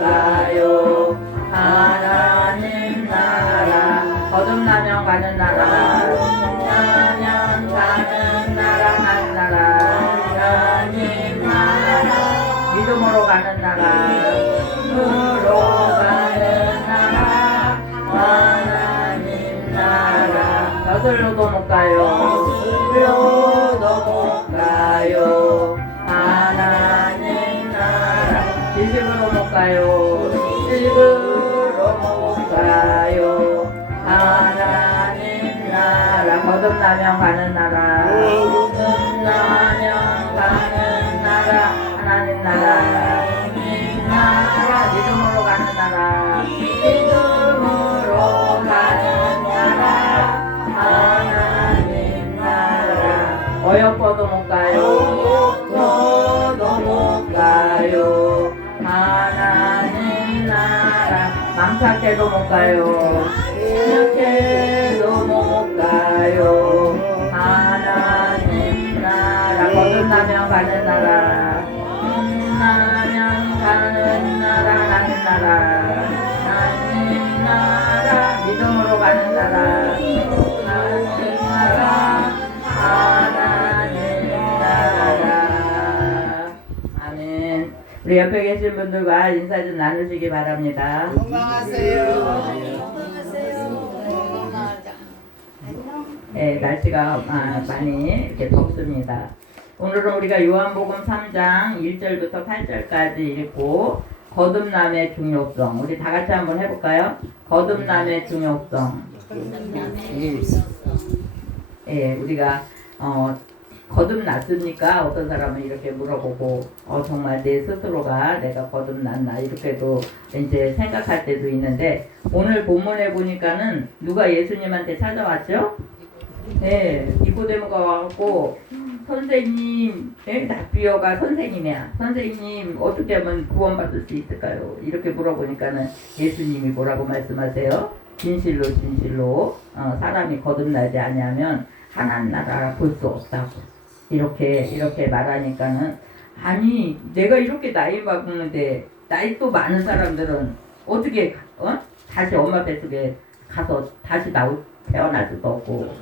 넘어가요. 하나님 나라 거듭나면 가는 나라 거듭나면 가는 나라 한 나라 하나님 나라 믿음으로 가는 나라 믿음으로 가는 나라 하나님 나라 저절로도 못 가요. 저절로도 못 가요. 하나님 나라 지식으로 못 가요. 지식으로 못 가요. 하나님 나라 거듭나면 가는 나라 거듭나면 가는 나라 하나님 나라 믿음으로 가는 나라 믿음으로 가는 나라 하나님 나라 어여뻐도 못 가요. 어여뻐도 못 가요. 하나님 나라 맘착해도 못 가요. 맘착해도 못 가요. 하나님 나라 거듭나면 가는 나라 거듭나면 가는 나라 하나님 나라 하나님 나라 믿음으로 가는 나라 하나님 나라 하나님 나라 아멘. 우리 옆에 계신 분들과 인사 좀 나누시기 바랍니다. 건강하세요. 네, 날씨가 많이 이렇게 덥습니다. 오늘은 우리가 요한복음 3장 1절부터 8절까지 읽고 거듭남의 중요성 우리 다 같이 한번 해볼까요? 거듭남의 중요성. 예, 우리가 거듭났습니까? 어떤 사람은 이렇게 물어보고 정말 내 스스로가 내가 거듭났나 이렇게도 이제 생각할 때도 있는데 오늘 본문에 보니까는 누가 예수님한테 찾아왔죠? 네, 니고데모가 와갖고 선생님, 납비어가 선생님이야. 선생님 어떻게 하면 구원받을 수 있을까요? 이렇게 물어보니까는 예수님이 뭐라고 말씀하세요? 진실로 진실로 사람이 거듭나지 아니하면 하나님 나라 볼 수 없다고 이렇게 말하니까는 아니 내가 이렇게 나이 먹는데 나이 또 많은 사람들은 어떻게 다시 엄마 뱃속에 가서 다시 태어날 수도 없고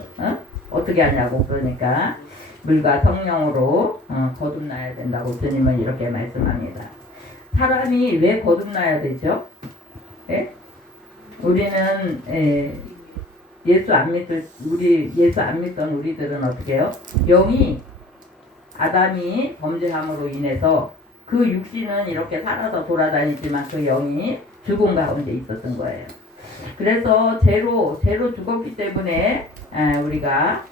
어떻게 하냐고 그러니까 물과 성령으로 거듭나야 된다고 주님은 이렇게 말씀합니다. 사람이 왜 거듭나야 되죠? 예? 우리는 예수 안 믿던 우리들은 어떻게 해요? 영이 아담이 범죄함으로 인해서 그 육신은 이렇게 살아서 돌아다니지만 그 영이 죽음 가운데 있었던 거예요. 그래서 죄로 죽었기 때문에 우리가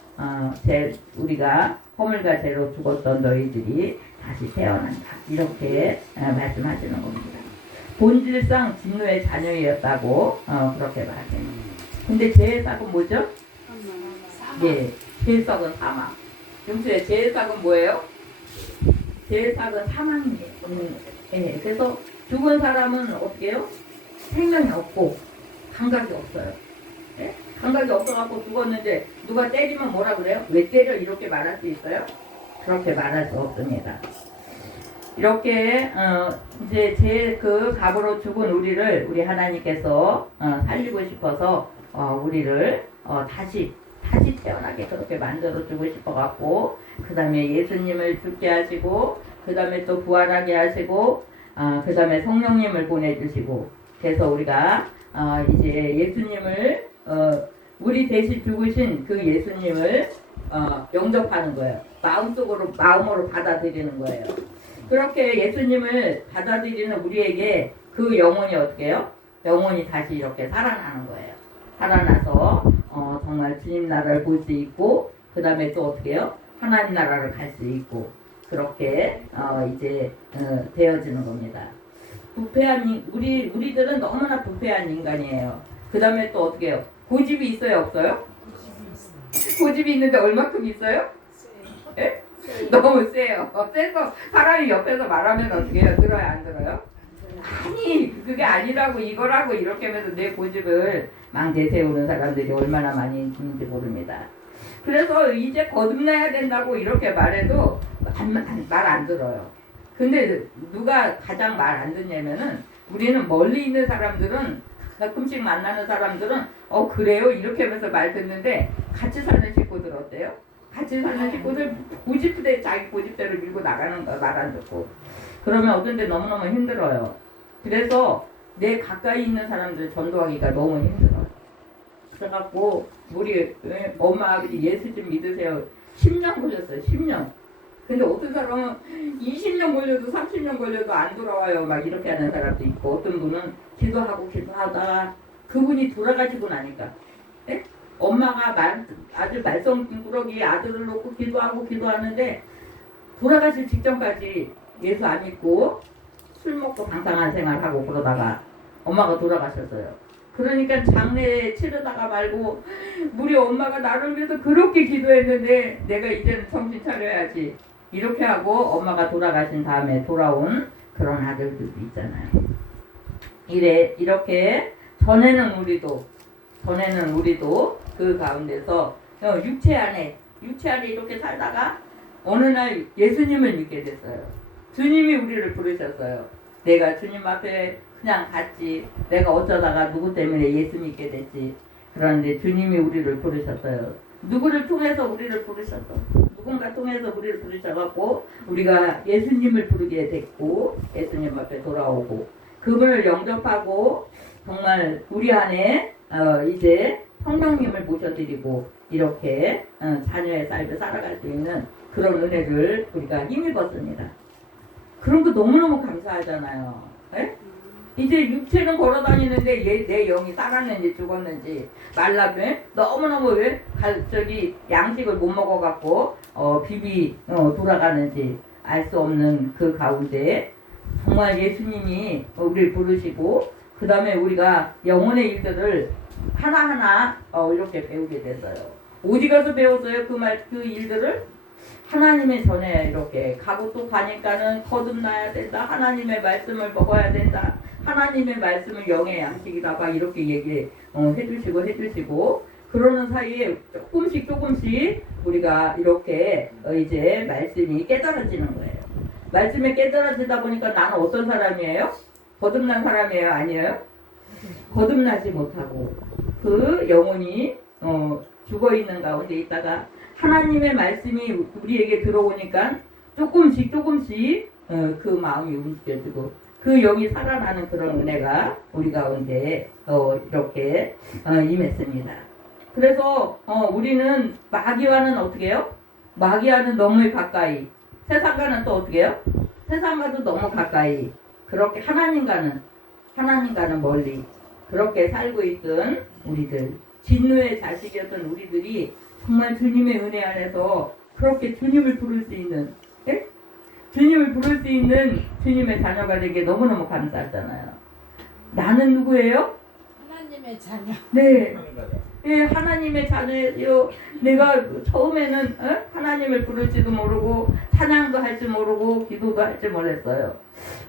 허물과 죄로 죽었던 너희들이 다시 태어난다 이렇게 말씀하시는 겁니다. 본질상 진노의 자녀였다고 그렇게 말합니다. 근데 죄의 싹은 뭐죠? 예, 죄의 싹은 사망. 영수의 죄의 싹은 뭐예요? 죄의 싹은 사망이에요. 예, 그래서 죽은 사람은 어떻게 해요? 생명이 없고 감각이 없어요. 예? 감각이 없어갖고 죽었는데 누가 때리면 뭐라 그래요? 왜 때려? 이렇게 말할 수 있어요? 그렇게 말할 수 없습니다. 이렇게 이제 제 그 갑으로 죽은 우리를 우리 하나님께서 살리고 싶어서 우리를 다시 태어나게 그렇게 만들어 주고 싶어 갖고 그 다음에 예수님을 죽게 하시고 그 다음에 또 부활하게 하시고 그 다음에 성령님을 보내주시고 그래서 우리가 이제 예수님을 우리 대신 죽으신 그 예수님을 영접하는 거예요. 마음으로 받아들이는 거예요. 그렇게 예수님을 받아들이는 우리에게 그 영혼이 어떻게 해요? 영혼이 다시 이렇게 살아나는 거예요. 살아나서 정말 주님 나라를 볼 수 있고 그 다음에 또 어떻게 해요? 하나님 나라를 갈 수 있고 그렇게 이제 되어지는 겁니다. 우리들은 너무나 부패한 인간이에요. 그 다음에 또 어떻게 해요? 고집이 있어요, 없어요? 고집이 있는데 얼마큼 있어요? 예? 너무 세요. 세서 사람이 옆에서 말하면 어떻게 해요? 들어요, 안 들어요? 아니, 그게 아니라고 이거라고 이렇게 하면서 내 고집을 막 내세우는 사람들이 얼마나 많이 있는지 모릅니다. 그래서 이제 거듭나야 된다고 이렇게 말해도 말 안 들어요. 근데 누가 가장 말 안 듣냐면은 우리는 멀리 있는 사람들은 가끔씩 만나는 사람들은 그래요? 이렇게 하면서 말 듣는데 같이 사는 식구들 어때요? 같이 사는 식구들 고집대 자기 고집대로 밀고 나가는 거 말 안 듣고 그러면 어떤 데 너무너무 힘들어요. 그래서 내 가까이 있는 사람들 전도하기가 너무 힘들어. 그래갖고 우리 엄마 아버지 예수 좀 믿으세요. 10년 걸렸어요. 10년. 근데 어떤 사람은 20년 걸려도 30년 걸려도 안 돌아와요. 막 이렇게 하는 사람도 있고 어떤 분은 기도하다가 그분이 돌아가시고 나니까 예? 엄마가 아주 말썽꾸러기 아들을 놓고 기도하는데 돌아가실 직전까지 예수 안 믿고 술 먹고 방탕한 생활하고 그러다가 엄마가 돌아가셨어요. 그러니까 장례 치르다가 말고 우리 엄마가 나를 위해서 그렇게 기도했는데 내가 이제는 정신 차려야지 이렇게 하고 엄마가 돌아가신 다음에 돌아온 그런 아들들도 있잖아요. 이렇게 전에는 우리도 그 가운데서 육체 안에 이렇게 살다가 어느 날 예수님을 믿게 됐어요. 주님이 우리를 부르셨어요. 내가 주님 앞에 그냥 갔지. 내가 어쩌다가 누구 때문에 예수 믿게 됐지. 그런데 주님이 우리를 부르셨어요. 누구를 통해서 우리를 부르셨어. 누군가 통해서 우리를 부르셔갖고 우리가 예수님을 부르게 됐고 예수님 앞에 돌아오고 그분을 영접하고 정말 우리 안에 이제 성령님을 모셔드리고 이렇게 자녀의 삶을 살아갈 수 있는 그런 은혜를 우리가 힘입었습니다. 그런 거 너무너무 감사하잖아요. 에? 이제 육체는 걸어다니는데 내 영이 살았는지 죽었는지 말라면 너무너무 양식을 못 먹어갖고 비비 돌아가는지 알 수 없는 그 가운데 정말 예수님이 우리를 부르시고 그 다음에 우리가 영혼의 일들을 하나하나 이렇게 배우게 됐어요. 어디 가서 배웠어요? 그 일들을 하나님의 전에 이렇게 가고 또 가니까는 거듭나야 된다. 하나님의 말씀을 먹어야 된다. 하나님의 말씀을 영의 양식이다. 막 이렇게 해주시고 그러는 사이에 조금씩 우리가 이렇게 이제 말씀이 깨달아지는 거예요. 말씀이 깨달아지다 보니까 나는 어떤 사람이에요? 거듭난 사람이에요? 아니에요? 거듭나지 못하고 그 영혼이 죽어있는 가운데 있다가 하나님의 말씀이 우리에게 들어오니까 조금씩 그 마음이 움직여지고 그 영이 살아나는 그런 은혜가 우리 가운데 이렇게 임했습니다. 그래서 우리는 마귀와는 어떻게 해요? 마귀와는 너무 가까이, 세상과는 또 어떻게 해요? 세상과도 너무 가까이, 그렇게 하나님과는 멀리 그렇게 살고 있던 우리들, 진노의 자식이었던 우리들이 정말 주님의 은혜 안에서 그렇게 주님을 부를 수 있는, 예? 주님을 부를 수 있는 주님의 자녀가 되게 너무너무 감사하잖아요. 나는 누구예요? 하나님의 자녀. 네. 예, 하나님의 자녀예요. 내가 처음에는 하나님을 부를지도 모르고 찬양도 할 줄 모르고 기도도 할 줄 몰랐어요.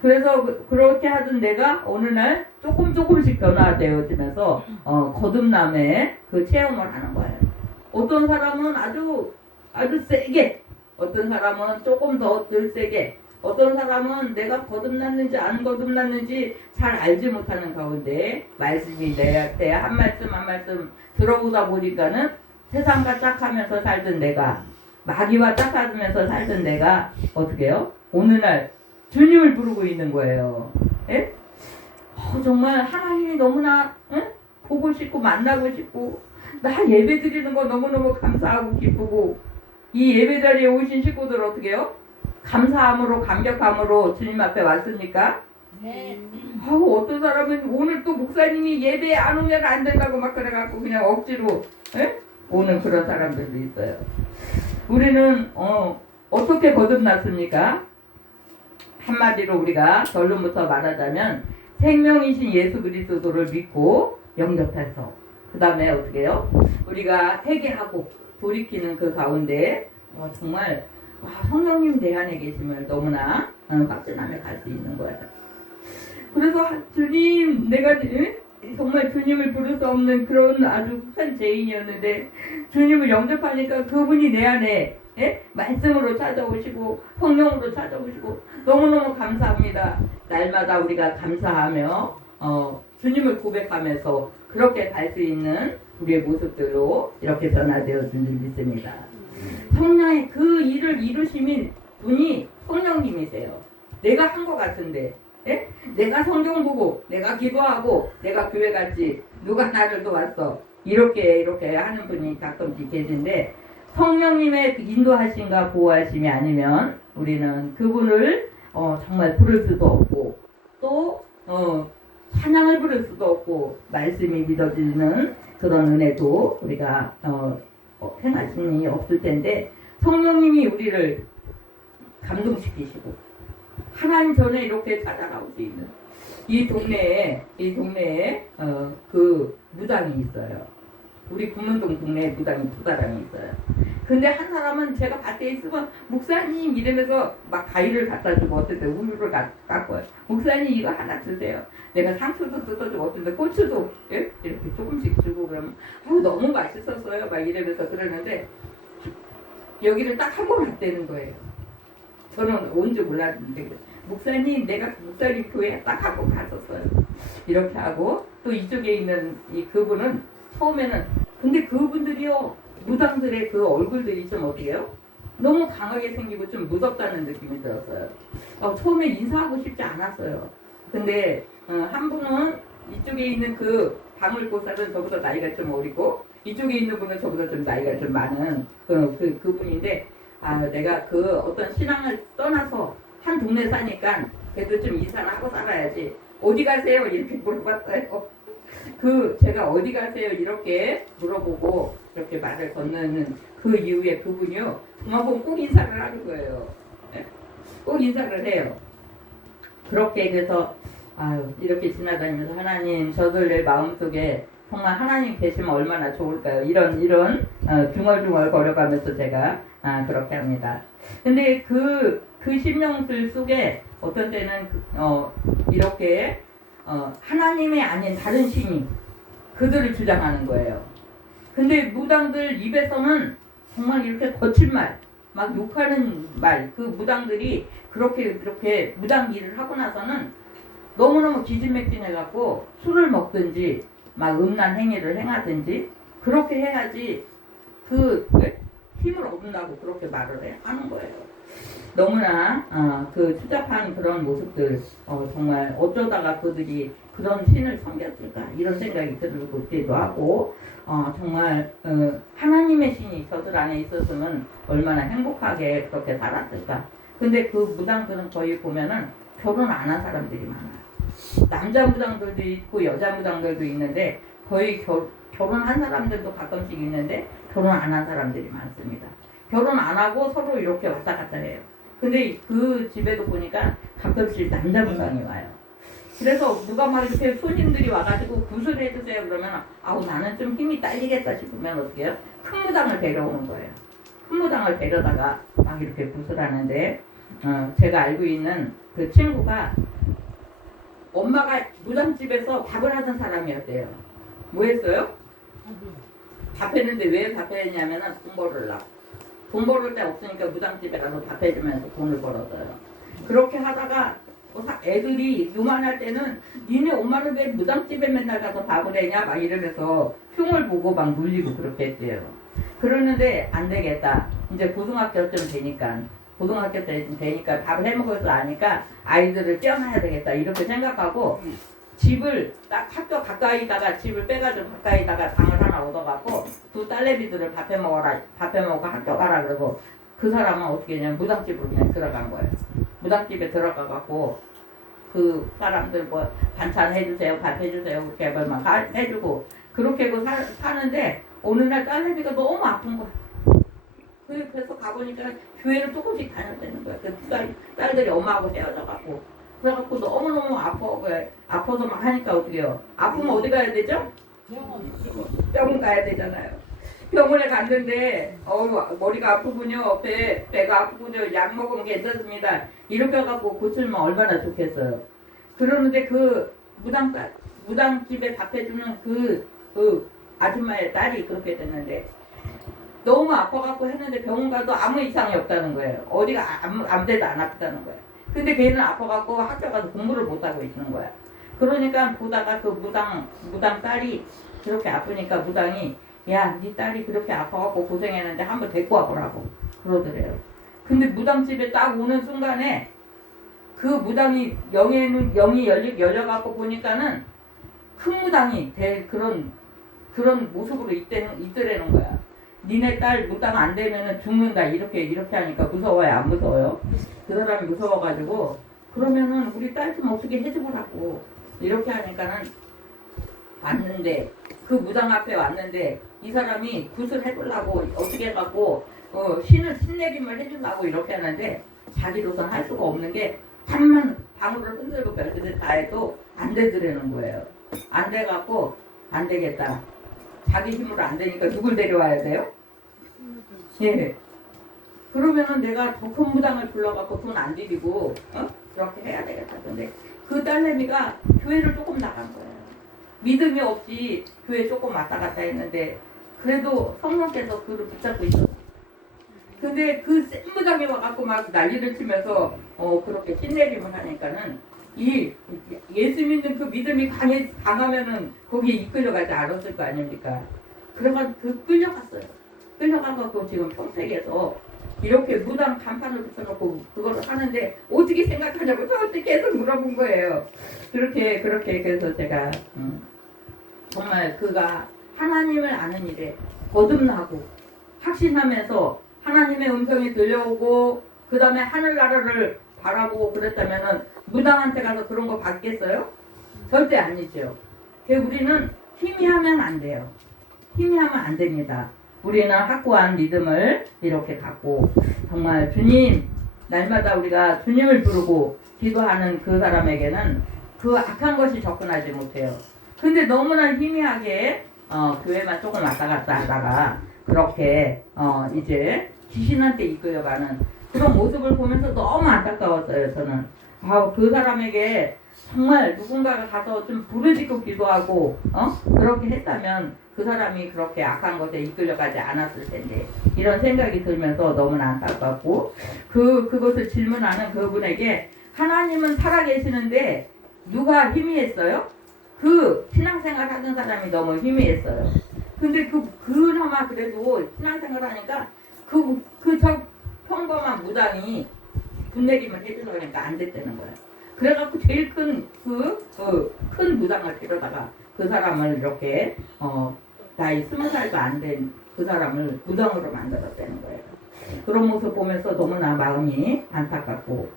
그래서 그렇게 하던 내가 어느 날 조금씩 변화되어지면서 거듭남의 그 체험을 하는 거예요. 어떤 사람은 아주 세게, 어떤 사람은 조금 더 덜 세게, 어떤 사람은 내가 거듭났는지 안 거듭났는지 잘 알지 못하는 가운데 말씀이 내한테 한 말씀 들어보다 보니까는 세상과 짝하면서 살던 내가, 마귀와 짝하면서 살던 내가 어떻게 해요? 어느 날 주님을 부르고 있는 거예요. 예? 정말 하나님이 너무나 보고 싶고 만나고 싶고 나 예배 드리는 거 너무너무 감사하고 기쁘고 이 예배 자리에 오신 식구들 어떻게 해요? 감사함으로 감격함으로 주님 앞에 왔습니까? 네. 어떤 사람은 오늘 또 목사님이 예배 안 오면 안 된다고 막 그래갖고 그냥 억지로 오는 그런 사람들도 있어요. 우리는 어떻게 거듭났습니까? 한마디로 우리가 결론부터 말하자면 생명이신 예수 그리스도를 믿고 영접해서 그 다음에 어떻게 해요? 우리가 회개하고 돌이키는 그 가운데 정말 성령님 내 안에 계심을 너무나 확신하며 갈 수 있는 거예요. 그래서 주님, 내가 정말 주님을 부를 수 없는 그런 아주 큰 죄인이었는데 주님을 영접하니까 그분이 내 안에 예? 말씀으로 찾아오시고 성령으로 찾아오시고 너무너무 감사합니다. 날마다 우리가 감사하며 주님을 고백하면서 그렇게 갈 수 있는 우리의 모습들로 이렇게 변화되어 줄 믿습니다. 성령의 그 일을 이루시는 분이 성령님이세요. 내가 한 것 같은데, 예? 내가 성경 보고, 내가 기도하고, 내가 교회 갔지, 누가 나를 도왔어. 이렇게 하는 분이 가끔씩 계신데, 성령님의 그 인도하심과 보호하심이 아니면 우리는 그분을 정말 부를 수도 없고, 또 찬양을 부를 수도 없고, 말씀이 믿어지는 그런 은혜도 우리가 행하심이 없을 텐데, 성령님이 우리를 감동시키시고 하나님 전에 이렇게 찾아가올 수 있는 이 동네에 그 무당이 있어요. 우리 구문동 동네에 무당이 두 사람이 있어요. 근데 한 사람은 제가 밭에 있으면 목사님 이러면서 막 과일을 갖다 주고 어떨 때 우유를 갖고 목사님 이거 하나 드세요. 내가 상추도 뜯어주고 어떨 때 고추도 예? 이렇게 조금씩 주고 그러면 너무 맛있었어요. 막 이러면서 그러는데 여기를 딱 한 번 갔다는 거예요. 저는 온줄 몰랐는데 목사님 내가 목사님 교회 딱 한 번 갔었어요. 이렇게 하고 또 이쪽에 있는 이 그분은 처음에는 근데 그분들이요 무당들의 그 얼굴들이 좀 어때요? 너무 강하게 생기고 좀 무섭다는 느낌이 들었어요. 처음에 인사하고 싶지 않았어요. 근데 한 분은 이쪽에 있는 그 방울보살은 저보다 나이가 좀 어리고 이쪽에 있는 분은 저보다 좀 나이가 좀 많은 그분인데 내가 그 어떤 신앙을 떠나서 한 동네 사니까 그래도 좀 인사를 하고 살아야지. 어디 가세요? 이렇게 물어봤어요. 제가 어디 가세요? 이렇게 물어보고 이렇게 말을 건너는 그 이후에 그분이요. 그만큼 꼭 인사를 하는 거예요. 꼭 인사를 해요. 그렇게 그래서 이렇게 지나다니면서 하나님 저들의 마음속에 정말 하나님 계시면 얼마나 좋을까요? 이런 중얼중얼 거려가면서 제가 그렇게 합니다. 근데 그 심령들 속에 어떤 때는 이렇게 하나님이 아닌 다른 신이 그들을 주장하는 거예요. 근데 무당들 입에서는 정말 이렇게 거친 말, 막 욕하는 말, 그 무당들이 그렇게 무당 일을 하고 나서는 너무너무 기진맥진해갖고 술을 먹든지 막 음란 행위를 행하든지 그렇게 해야지 힘을 얻는다고 그렇게 말을 하는 거예요. 너무나 그 추잡한 그런 모습들 정말 어쩌다가 그들이 그런 신을 섬겼을까 이런 생각이 들기도 하고 정말 하나님의 신이 저들 안에 있었으면 얼마나 행복하게 그렇게 살았을까. 근데 그 무당들은 거의 보면은 결혼 안 한 사람들이 많아요. 남자 무당들도 있고 여자 무당들도 있는데 거의 결혼한 사람들도 가끔씩 있는데 결혼 안 한 사람들이 많습니다. 결혼 안 하고 서로 이렇게 왔다 갔다 해요. 근데 그 집에도 보니까 가끔씩 남자 무당이 와요. 그래서 누가 막 이렇게 손님들이 와가지고 굿을 해주세요 그러면 나는 좀 힘이 딸리겠다 싶으면 어떻게 해요? 큰 무당을 데려오는 거예요. 큰 무당을 데려다가 막 이렇게 굿을 하는데 제가 알고 있는 그 친구가 엄마가 무당집에서 밥을 하던 사람이었대요. 뭐 했어요? 밥 했는데 왜 밥 했냐면은 돈 벌으려고. 돈 벌을 데 없으니까 무당집에 가서 밥 해주면서 돈을 벌었어요. 그렇게 하다가 애들이 요만할 때는 니네 엄마는 왜 무당집에 맨날 가서 밥을 해냐 막 이러면서 흉을 보고 막 물리고 그렇게 했대요. 그러는데 안 되겠다. 이제 고등학교쯤 되니까 밥을 해먹어서 아니까 아이들을 떼어놔야 되겠다 이렇게 생각하고 집을 딱 학교 가까이다가 집을 빼가지고 가까이다가 방을 하나 얻어갖고 두 딸내미들을 밥 해먹고 학교 가라 그러고 그 사람은 어떻게 했냐면 무당집으로 그냥 들어간 거예요. 무당집에 들어가갖고 그 사람들 뭐 반찬 해주세요 밥 해주세요 그렇게 막 해주고 그렇게 사는데 어느 날 딸내미가 너무 아픈 거야. 그래서 가보니까 교회를 조금씩 다녔다는 거야. 그 딸들이 엄마하고 헤어져갖고 그래갖고 너무너무 아파서 막 하니까 어떻게 해요? 아프면 어디 가야 되죠? 병원 가야 되잖아요. 병원에 갔는데 머리가 아프군요. 배가 아프군요. 약 먹으면 괜찮습니다. 이렇게 해갖고 고치면 얼마나 좋겠어요. 그러는데 그 무당집에 밥 해주는 그 아줌마의 딸이 그렇게 됐는데 너무 아파갖고 했는데 병원 가도 아무 이상이 없다는 거예요. 어디가 아무 데도 안 아프다는 거예요. 근데 걔는 아파갖고 학교 가서 공부를 못하고 있는 거야. 그러니까 보다가 그 무당 딸이 그렇게 아프니까 무당이 야, 네 딸이 그렇게 아파갖고 고생했는데 한번 데리고 와보라고 그러더래요. 근데 무당집에 딱 오는 순간에 그 무당이 영이 열려갖고 보니까는 큰 무당이 될 그런 모습으로 있더라는 거야. 니네 딸 무당 안 되면은 죽는다 이렇게 하니까 무서워요, 안 무서워요? 그 사람이 무서워가지고 그러면은 우리 딸 좀 어떻게 해주라고 이렇게 하니까는 왔는데 그 무당 앞에 왔는데 이 사람이 굿을 해주려고 어떻게 해갖고 신내림을 해주려고 이렇게 하는데 자기로선 할 수가 없는 게 한만 방울을 흔들고 별짓을 다 해도 안 되더라는 거예요. 안 돼갖고 안 되겠다. 자기 힘으로 안 되니까 누굴 데려와야 돼요? 예. 그러면은 내가 더 큰 무당을 불러갖고 돈 안 들이고 그렇게 해야 되겠다. 근데 그 딸내미가 교회를 조금 나간 거예요. 믿음이 없이 교회 조금 왔다 갔다 했는데 그래도 성령께서 그를 붙잡고 있었어요. 근데 그 센 무당이 와갖고 막 난리를 치면서 그렇게 신내림을 하니까는 이 예수 믿는 그 믿음이 강하면은 거기에 이끌려가지 않았을 거 아닙니까? 그래가지고 끌려갔어요. 끌려가갖고 지금 평택에서 이렇게 무당 간판을 붙여놓고 그거를 하는데 어떻게 생각하냐고 저한테 계속 물어본 거예요. 그렇게 그래서 제가 정말 그가 하나님을 아는 일에 거듭나고 확신하면서 하나님의 음성이 들려오고 그 다음에 하늘나라를 바라보고 그랬다면은 무당한테 가서 그런 거 받겠어요? 절대 아니죠. 우리는 희미하면 안 돼요. 희미하면 안 됩니다. 우리는 확고한 믿음을 이렇게 갖고 정말 주님 날마다 우리가 주님을 부르고 기도하는 그 사람에게는 그 악한 것이 접근하지 못해요. 근데 너무나 희미하게 교회만 조금 왔다 갔다 하다가 그렇게 이제 귀신한테 이끌려가는 그런 모습을 보면서 너무 안타까웠어요. 저는 그 사람에게 정말 누군가가 가서 좀 부르짖고 기도하고 그렇게 했다면 그 사람이 그렇게 악한 것에 이끌려가지 않았을 텐데 이런 생각이 들면서 너무나 안타깝고 그것을 질문하는 그분에게 하나님은 살아계시는데 누가 희미했어요? 그 신앙생활 하는 사람이 너무 희미했어요. 근데 그나마 그래도 신앙생활 하니까 저 평범한 무당이 분내림을 해주려니까 안 됐다는 거예요. 그래갖고 제일 큰 무당을 데려다가 그 사람을 이렇게 나이 20살도 안 된 그 사람을 무당으로 만들었다는 거예요. 그런 모습 보면서 너무나 마음이 안타깝고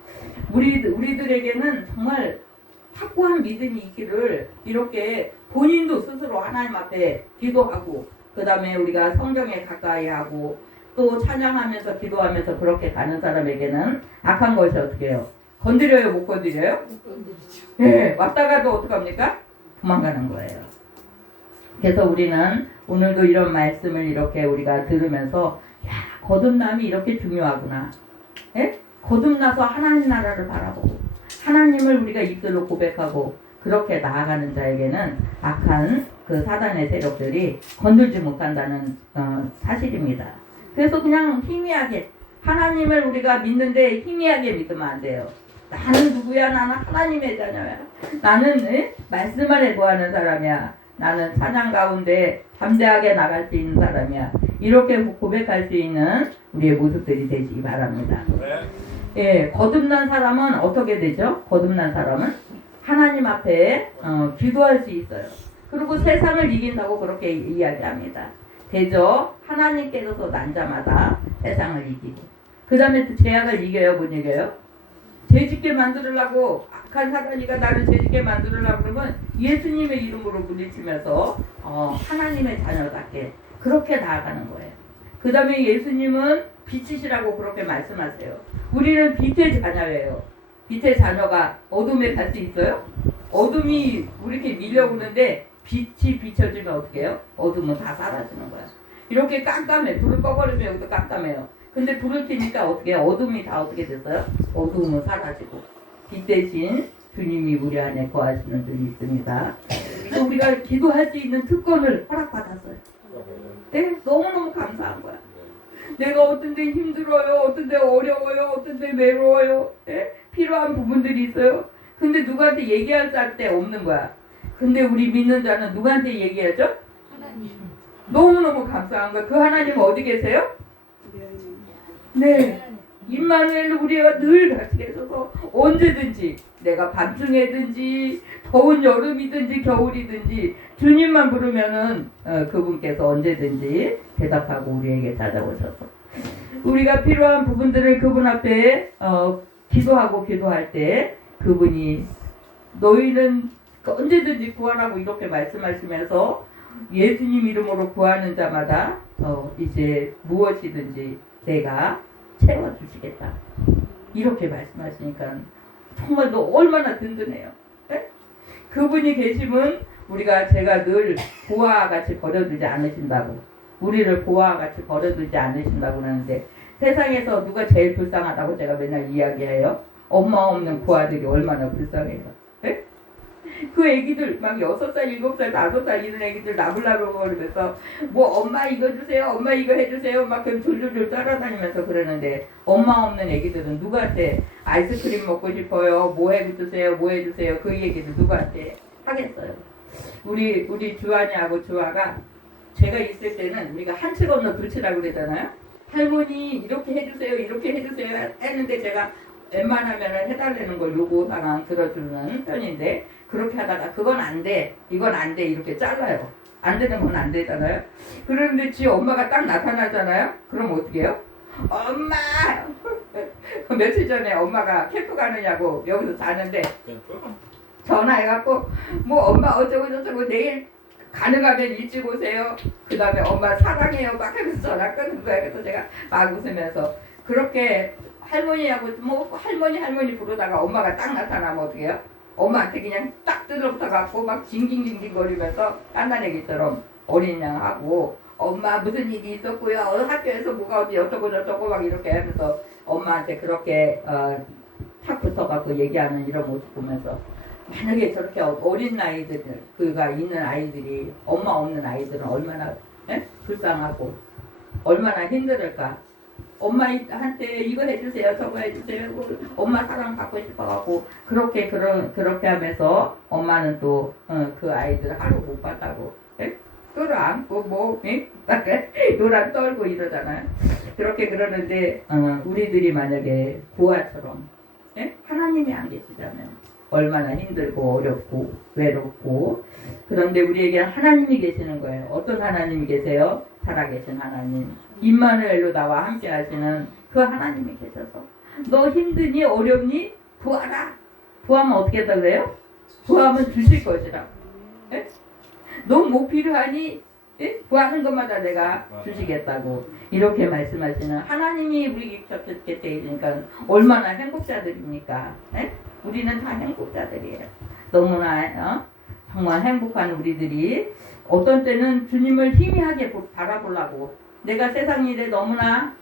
우리들에게는 정말 확고한 믿음이 있기를 이렇게 본인도 스스로 하나님 앞에 기도하고 그 다음에 우리가 성경에 가까이 하고 또 찬양하면서 기도하면서 그렇게 가는 사람에게는 악한 것이 어떻게 해요? 건드려요? 못 건드려요? 못 건드리죠. 네, 왔다가도 어떡합니까? 도망가는 거예요. 그래서 우리는 오늘도 이런 말씀을 이렇게 우리가 들으면서 야, 거듭남이 이렇게 중요하구나. 예? 거듭나서 하나님 나라를 바라보고 하나님을 우리가 입술로 고백하고 그렇게 나아가는 자에게는 악한 그 사단의 세력들이 건들지 못한다는 사실입니다. 그래서 그냥 희미하게 하나님을 우리가 믿는데 희미하게 믿으면 안 돼요. 나는 누구야? 나는 하나님의 자녀야. 나는 말씀 안에 거하는 사람이야. 나는 찬양 가운데 담대하게 나갈 수 있는 사람이야. 이렇게 고백할 수 있는 우리의 모습들이 되시기 바랍니다. 예, 거듭난 사람은 어떻게 되죠? 거듭난 사람은 하나님 앞에 기도할 수 있어요. 그리고 세상을 이긴다고 그렇게 이야기합니다. 대저 하나님께서 난 자마다 세상을 이기고 그 다음에 또 죄악을 이겨요? 못 이겨요? 죄짓게 만들으려고 악한 사단이가 나를 죄짓게 만들으려고 그러면 예수님의 이름으로 부딪히면서 하나님의 자녀답게 그렇게 나아가는 거예요. 그 다음에 예수님은 빛이시라고 그렇게 말씀하세요. 우리는 빛의 자녀예요. 빛의 자녀가 어둠에 갈 수 있어요? 어둠이 이렇게 밀려오는데 빛이 비춰지면 어떻게 해요? 어둠은 다 사라지는 거야. 이렇게 깜깜해. 불을 꺼버리면 여기도 깜깜해요. 근데 불을 켜니까 어떻게 해요? 어둠이 다 어떻게 됐어요? 어둠은 사라지고 빛 대신 주님이 우리 안에 거하시는 분이 있습니다. 그래서 우리가 기도할 수 있는 특권을 허락받았어요. 네, 너무너무 감사한 거야. 내가 어떤 데 힘들어요, 어떤 데 어려워요, 어떤 데 외로워요. 예? 필요한 부분들이 있어요. 근데 누구한테 얘기할 때 없는 거야. 근데 우리 믿는 자는 누구한테 얘기하죠? 하나님. 너무너무 감사한 거야. 그 하나님 어디 계세요? 네. 하나님. 임마누엘 우리가 늘 같이 계셔서 언제든지 내가 밤중에든지 더운 여름이든지 겨울이든지 주님만 부르면은 그분께서 언제든지 대답하고 우리에게 찾아오셔서 우리가 필요한 부분들을 그분 앞에 기도할 때 그분이 너희는 언제든지 구하라고 이렇게 말씀하시면서 예수님 이름으로 구하는 자마다 이제 무엇이든지 내가 채워주시겠다. 이렇게 말씀하시니까 정말 너 얼마나 든든해요. 네? 그분이 계시면 제가 늘 보아와 같이 버려두지 않으신다고 우리를 보아와 같이 버려두지 않으신다고 하는데 세상에서 누가 제일 불쌍하다고 제가 맨날 이야기해요. 엄마 없는 고아들이 얼마나 불쌍해요. 네? 그 애기들 막 6살, 7살, 5살 이런 애기들 나불나불 거리면서 뭐 엄마 이거 주세요, 엄마 이거 해주세요 막 줄줄줄 따라다니면서 그러는데 엄마 없는 애기들은 누구한테 아이스크림 먹고 싶어요, 뭐 해주세요, 뭐 해주세요 그 얘기를 누구한테 하겠어요. 우리 주한이하고 주아가 제가 있을 때는 우리가 한치 건너 둘치라고 그러잖아요. 할머니 이렇게 해주세요, 이렇게 해주세요 했는데 제가 웬만하면 해달라는 걸 요구사항 들어주는 편인데 그렇게 하다가 그건 안 돼, 이건 안 돼 이렇게 잘라요. 안 되는 건 안 되잖아요. 그런데 지 엄마가 딱 나타나잖아요. 그럼 어떻게 해요? 엄마! 며칠 전에 엄마가 캠프 가느냐고 여기서 자는데 전화해갖고 뭐 엄마 어쩌고 저쩌고 내일 가능하면 일찍 오세요. 그 다음에 엄마 사랑해요 막 하면서 전화 끊는 거야. 그래서 제가 막 웃으면서 그렇게 할머니하고 뭐 할머니 부르다가 엄마가 딱 나타나면 어떻게 해요? 엄마한테 그냥 딱 뜯어붙어갖고 막 징징징징 거리면서 깐난애기처럼 어린 양 하고 엄마 무슨 일이 있었고요. 학교에서 뭐가 어디 어쩌고 저쩌고 막 이렇게 하면서 엄마한테 그렇게 탁 붙어갖고 얘기하는 이런 모습 보면서 만약에 저렇게 어린 아이들 그가 있는 아이들이 엄마 없는 아이들은 얼마나 불쌍하고 얼마나 힘들을까. 엄마한테 이거 해주세요, 저거 해주세요. 엄마 사랑 받고 싶어갖고 그렇게 하면서 엄마는 또 그 아이들 하루 못 봤다고 끌어안고 뭐 노란 떨고 이러잖아요. 그렇게 그러는데 우리들이 만약에 고아처럼 하나님이 안 계시잖아요. 얼마나 힘들고 어렵고 외롭고 그런데 우리에게 하나님이 계시는 거예요. 어떤 하나님이 계세요? 살아계신 하나님. 임마누엘로 나와 함께 하시는 그 하나님이 계셔서 너 힘드니 어렵니? 구하라. 구하면 어떻게 했다 그래요? 구하면 주실 것이라. 예? 너 뭐 필요하니? 예? 구하는 것마다 내가 주시겠다고 이렇게 말씀하시는 하나님이 우리 곁에 있으니까 얼마나 행복자들입니까? 예? 우리는 다 행복자들이에요. 너무나 정말 행복한 우리들이 어떤 때는 주님을 희미하게 바라보려고 내가 세상 일에 너무나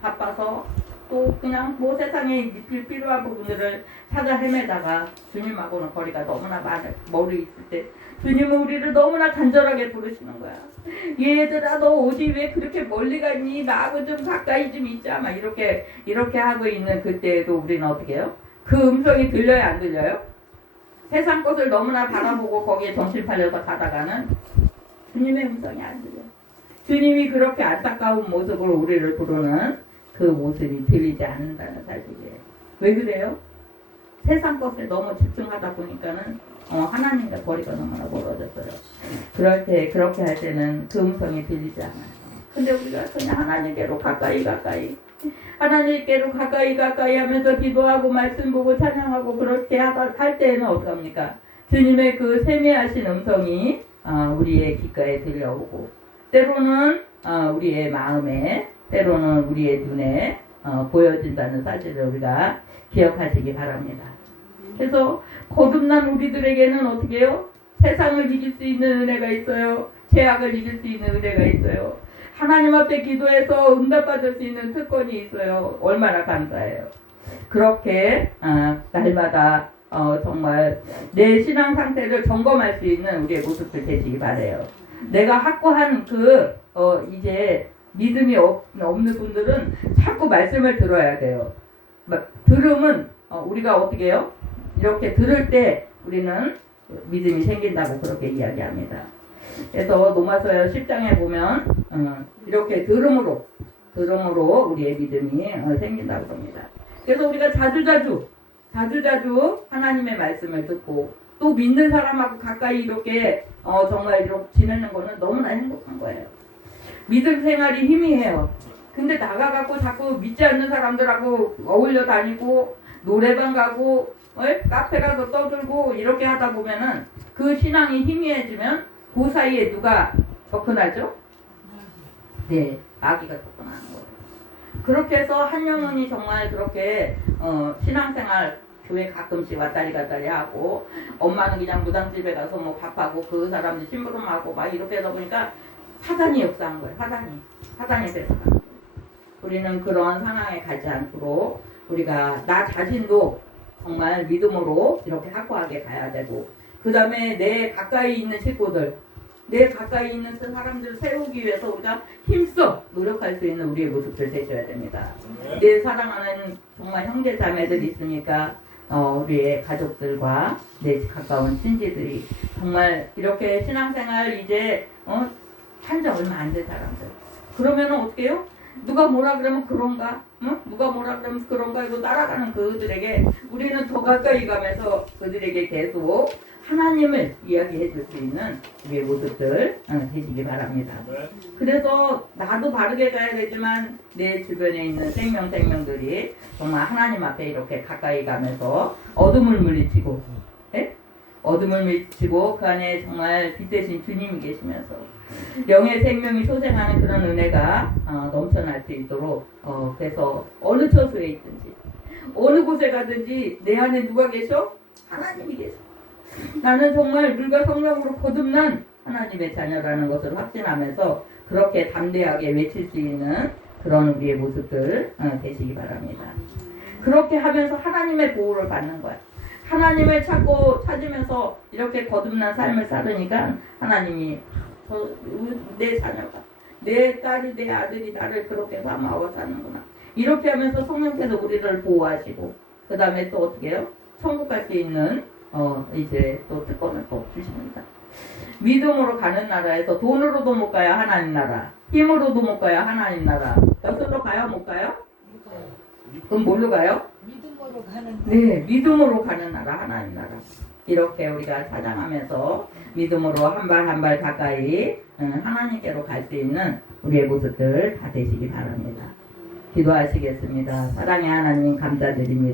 바빠서 또 그냥 뭐 세상에 필요한 부분들을 찾아 헤매다가 주님하고는 거리가 너무나 멀리 있을 때 주님은 우리를 너무나 간절하게 부르시는 거야. 얘들아 너 어디 왜 그렇게 멀리 갔니? 나하고 좀 가까이 좀 있자. 막 이렇게 하고 있는 그때에도 우리는 어떻게 해요? 그 음성이 들려요 안 들려요? 세상 것을 너무나 바라보고 거기에 정신 팔려서 가다가는 주님의 음성이 안 들려. 주님이 그렇게 안타까운 모습으로 우리를 부르는 그 모습이 들리지 않는다는 사실이에요. 왜 그래요? 세상 것에 너무 집중하다 보니까는 하나님과 거리가 너무나 멀어졌어요. 그럴 때 그렇게 할 때는 그 음성이 들리지 않아요. 근데 우리가 그냥 하나님께로 가까이 하나님께로 가까이 하면서 기도하고 말씀 보고 찬양하고 그렇게 할 때는 어떡합니까? 주님의 그 세미하신 음성이 우리의 귓가에 들려오고 때로는 우리의 마음에 때로는 우리의 눈에 보여진다는 사실을 우리가 기억하시기 바랍니다. 그래서 거듭난 우리들에게는 어떻게 해요? 세상을 이길 수 있는 은혜가 있어요. 죄악을 이길 수 있는 은혜가 있어요. 하나님 앞에 기도해서 응답받을 수 있는 특권이 있어요. 얼마나 감사해요. 그렇게 날마다 정말 내 신앙 상태를 점검할 수 있는 우리의 모습들 되시기 바라요. 내가 확고한 이제 믿음이 없는 분들은 자꾸 말씀을 들어야 돼요. 들으면 우리가 어떻게 해요? 이렇게 들을 때 우리는 믿음이 생긴다고 그렇게 이야기합니다. 그래서 로마서 10장에 보면 이렇게 들음으로 우리의 믿음이 생긴다고 합니다. 그래서 우리가 자주자주 하나님의 말씀을 듣고 또 믿는 사람하고 가까이 이렇게 정말 이렇게 지내는 거는 너무나 행복한 거예요. 믿음 생활이 희미해요. 근데 나가갖고 자꾸 믿지 않는 사람들하고 어울려 다니고 노래방 가고 카페 가서 떠들고 이렇게 하다 보면은 그 신앙이 희미해지면 그 사이에 누가 접근하죠? 네, 마귀가 접근하는 거예요. 그렇게 해서 한 영혼이 정말 그렇게 신앙생활 교회 가끔씩 왔다리 갔다리 하고 엄마는 그냥 무당집에 가서 뭐 밥하고 그 사람들 심부름하고 막 이렇게 하다 보니까 사단이 역사한 거예요. 사단이 뺏어간 거예요. 우리는 그런 상황에 가지 않도록 우리가 나 자신도 정말 믿음으로 이렇게 확고하게 가야 되고 그 다음에 내 가까이 있는 식구들 내 가까이 있는 사람들을 세우기 위해서 우리가 힘써 노력할 수 있는 우리의 모습들 되셔야 됩니다. 내 사랑하는 정말 형제 자매들이 있으니까 우리의 가족들과 내 가까운 친지들이 정말 이렇게 신앙생활 이제 한지 얼마 안 된 사람들 그러면은 어떻게 해요? 누가 뭐라 그러면 그런가? 누가 뭐라 그러면 그런가? 이거 따라가는 그들에게 우리는 더 가까이 가면서 그들에게 계속 하나님을 이야기해 줄 수 있는 우리의 모습들 되시기 바랍니다. 그래서 나도 바르게 가야 되지만 내 주변에 있는 생명들이 정말 하나님 앞에 이렇게 가까이 가면서 어둠을 물리치고 어둠을 물리치고 그 안에 정말 빛 대신 주님이 계시면서 영의 생명이 소생하는 그런 은혜가 넘쳐날 수 있도록 그래서 어느 처소에 있든지 어느 곳에 가든지 내 안에 누가 계셔? 하나님이 계셔. 나는 정말 물과 성령으로 거듭난 하나님의 자녀라는 것을 확신하면서 그렇게 담대하게 외칠 수 있는 그런 우리의 모습들 되시기 바랍니다. 그렇게 하면서 하나님의 보호를 받는 거야. 하나님을 찾으면서 이렇게 거듭난 삶을 살으니까 하나님이 내 자녀가 내 딸이 내 아들이 나를 그렇게 삼아와 사는구나. 이렇게 하면서 성령께서 우리를 보호하시고 그 다음에 또 어떻게 해요? 천국 갈 수 있는 이제 또 특권을 또 주십니다. 믿음으로 가는 나라에서 돈으로도 못 가요 하나님 나라, 힘으로도 못 가요 하나님 나라. 여기로 가요 못 가요? 그럼 뭘로 가요? 믿음으로 가는 네, 믿음으로 가는 나라 하나님 나라. 이렇게 우리가 찬양하면서 믿음으로 한 발 한 발 가까이 하나님께로 갈 수 있는 우리의 모습들 다 되시기 바랍니다. 기도하시겠습니다. 사랑의 하나님 감사드립니다.